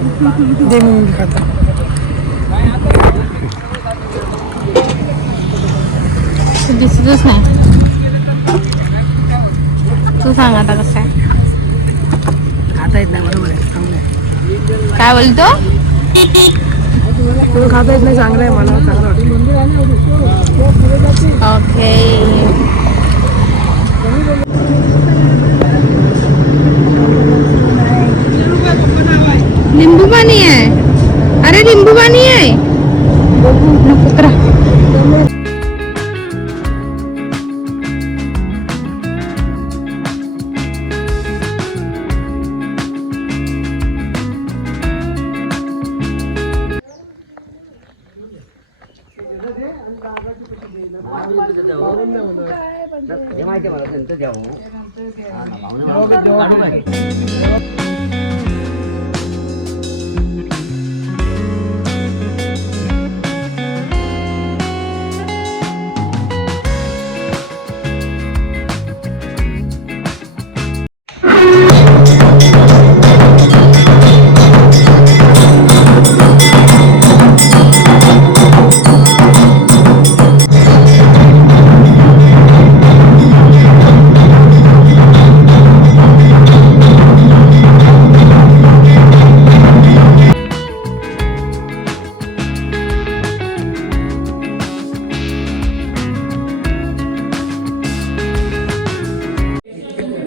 दे मी खाता. दिसतच नाही. तू सांग आता कसं आहे. खाता येत नाही बरोबर आहे. चांगलं आहे. काय बोलतो. तुला खाता येत नाही चांगलं आहे. मला चांगलं वाटतं. ओके. लिंबू पाणी आहे. अरे लिंबू पाणी आहे. कुत्रा.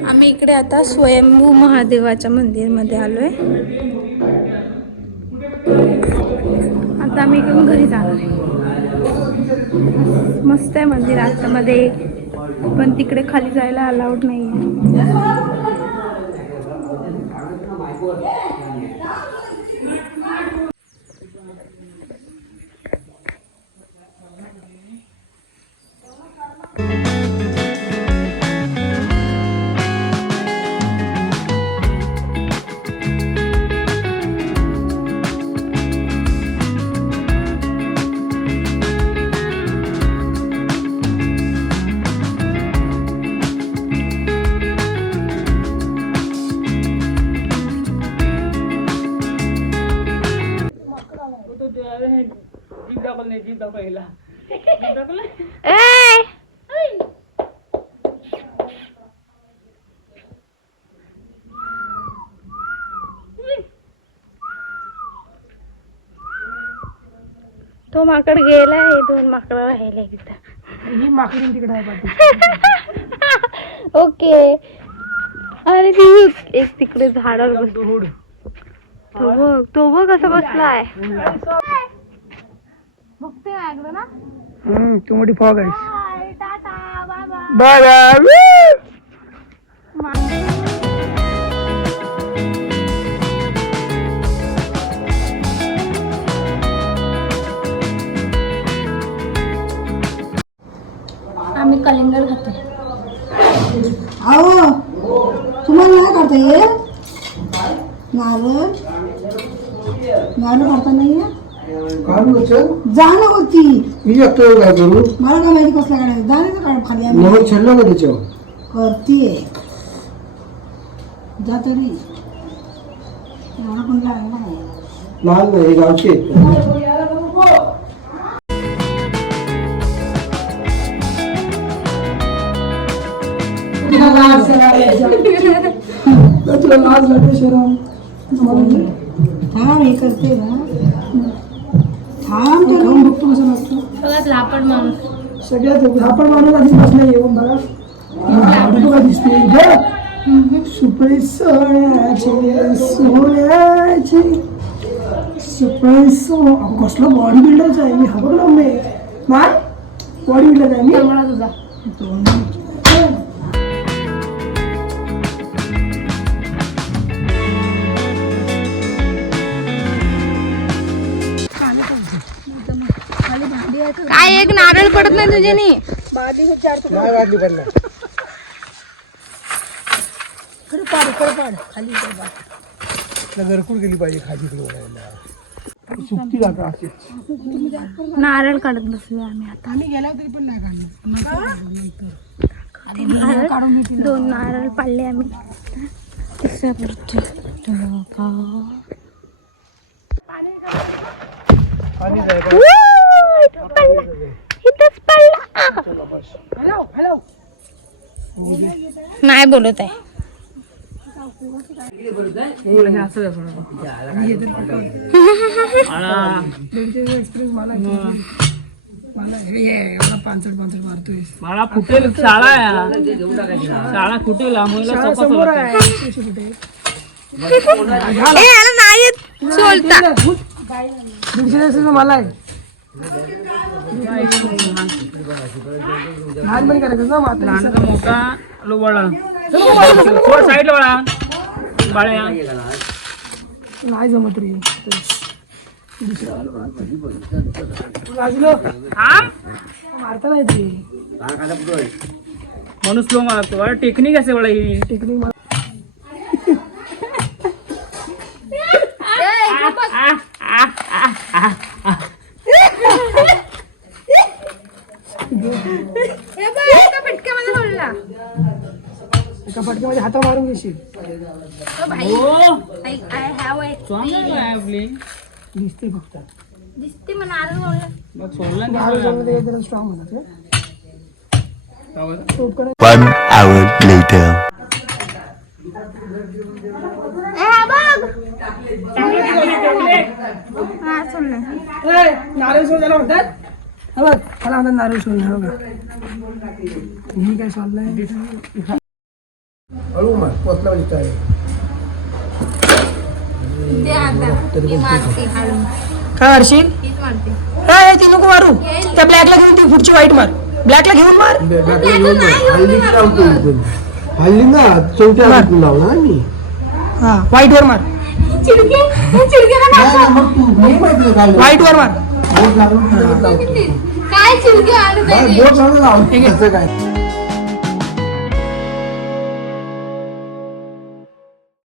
आम्ही इकडे आता स्वयंभू महादेवाच्या मंदिरमध्ये आलोय. आता आम्ही इकडून घरी जाणार आहे. मस्त आहे मंदिर आतमध्ये, पण तिकडे खाली जायला अलाउड नाही आहे. तो माकड गेला आहे. 2 माकड राहिले तिथं. ही माकडी तिकडे आहे. ओके. अरे ती एक तिकडे झाडावर तो बघ कसा बसलाय. बघते ऐकलं ना. तू मोठी फॉग आहेस. Tata bye bye bye. आम्ही कलिंगड खाते. अहो तुम्हाला नाही करता ये. नारळ करता नाही जा ना होती. मी एकटं काय करू. मला काय माहिती कसला काढायचं. जा ना खाली आम्ही नमक छल्ला का त्याच्यावर करते. जा तरी एवढा पण लागला नाही. लहान नाही गावचे. तुला लाज वाटते शरम. थांब हे करते ना. थांब खाऊन बघतो कसं लागतं. सगळ्यात लापड माणूस. सगळ्यात आपण माणूस आधी बसला येऊन बघा. काय दिसते बघ. सुपरी सोन्याची सोन्याची सुपरी कसलं बॉडी बिल्डरच आहे मी. हा बघ मी नाही बॉडी बिल्डर आहे मी. मला तुझा काय एक नारळ पडत नाही तुझ्यानी. नाही वाढली पण नाही. खाली घरकुल गेली पाहिजे खाली सुट्टी जाता असे. नारळ काढत बसलो आम्ही आता. आम्ही गेला तरी पण नाही काढून. 2 नारळ पाडले आम्ही. तिसऱ्या इथंच पडला. नाही बोलत आहे. एक्सप्रेस मला एवढा 65 मारतोय. मला फुटेल शाळा आहे. शाळा फुटेल शाळा समोर आहे. नाही सोलता. 150 असेल मला आहे. लहान पण करायचं ना मात्र लहानचा मोठा लो वळा साईडला वळा बाळ्या नाही जमत रे. बाजूला मारता नाही ते म्हणून स्लो मारतो बरं. टेक्निक असे वळा ही टेक्निक. एका फटक्यामध्ये हाता मारून घेशील. आपली दिसते फक्त मग सोडला नारळामध्ये जरा स्ट्रॉंग होतात. One hour later. नारळ सोड त्याला म्हणतात. हा बघ त्याला म्हणतात नारळ सोड. हा बघा मी काय सोडलंय. हळू मार पोचला काय काय हरशील. काय ती नको मारू. त्या ब्लॅकला घेऊन ती पुढची व्हाईट मार. ब्लॅकला घेऊन मार. हल्ली ना चौथ्या लावला मी. हा व्हाईट वर मार. व्हाईट वर मार. बोट लागून काय चिडके बोट लागून लावलं काय